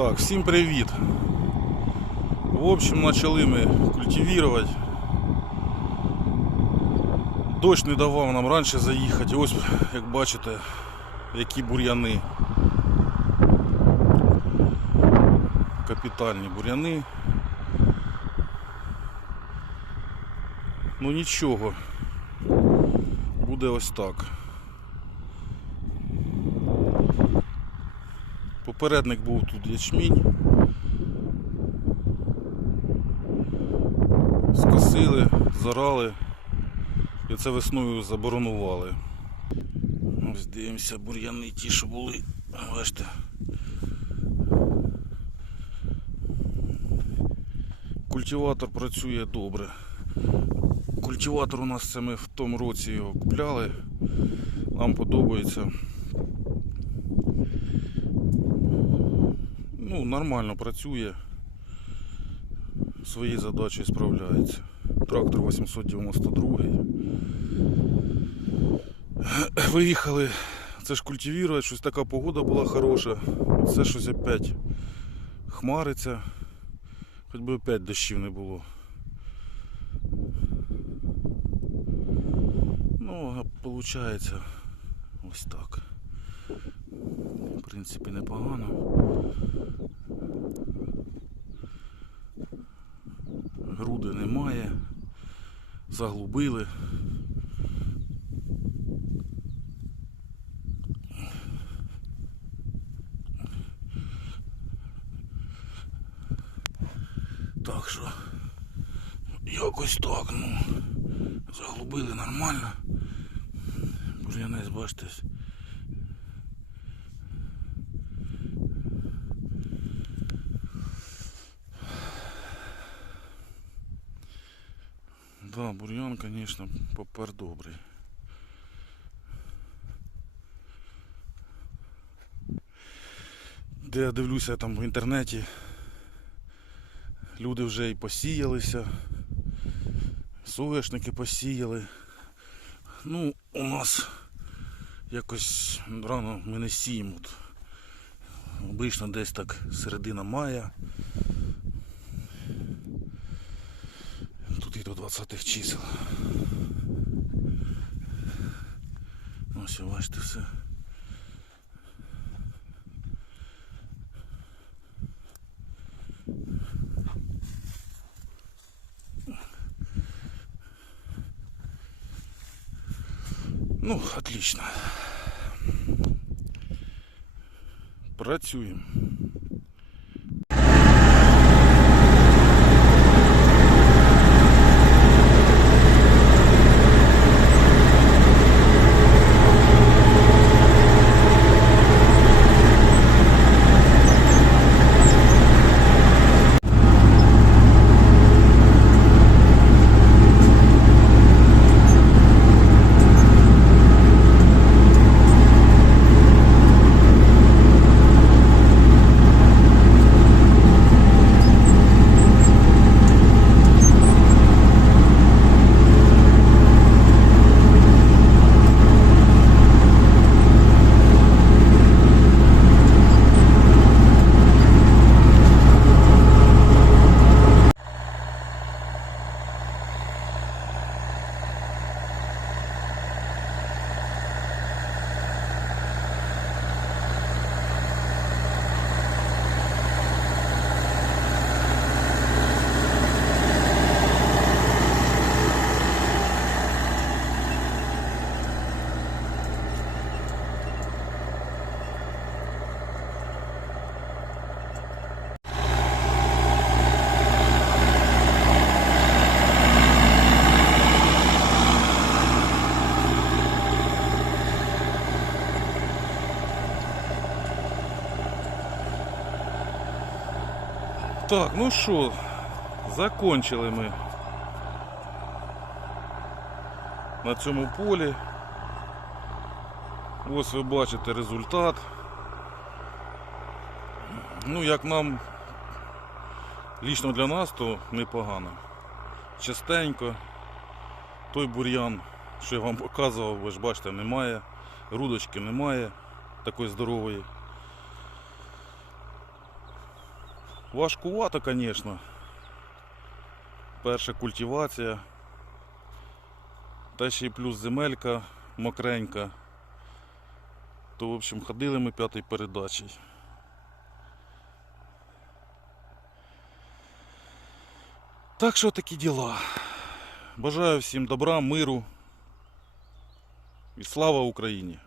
Так, всім привіт. В общем, почали ми культивувати. Дощ не давав нам раніше заїхати. Ось, як бачите, які бур'яни. Капітальні бур'яни. Ну нічого. Буде ось так. Попередник був тут ячмінь. Скосили, зарали і це весною заборонували. Ось дивимося, бур'яни ті, що були. Бачите. Культиватор працює добре. Культиватор у нас це ми в тому році його купляли. Нам подобається. Ну, нормально працює. Свої задачі справляється. Трактор 892. Виїхали. Це ж культивувати, щось така погода була хороша. Це щось опять хмариться. Хоч би опять дощів не було. Ну, а виходить ось так. В принципі, непогано. Груди немає. Заглубили. Так що якось так, ну заглубили нормально. Бур'янець, бачите. Да, бур'ян, конечно, попер добрий. Де я дивлюся там в інтернеті, люди вже і посіялися, соняшники посіяли. Ну, у нас якось рано ми не сіємо. Обично десь так середина мая. Тут і до 20-х чисел. Ось бачите все. Ну, отлично. Працюємо. Так, ну що, закончили ми на цьому полі. Ось ви бачите результат. Ну, як нам лічно для нас, то непогано. Частенько. Той бур'ян, що я вам показував, ви ж бачите, немає. Рудочки немає такої здорової. Важкувато, звісно. Перша культивація. Та ще й плюс земелька мокренька. То, в общем, ходили ми п'ятою передачею. Так що такі діла. Бажаю всім добра, миру і слава Україні!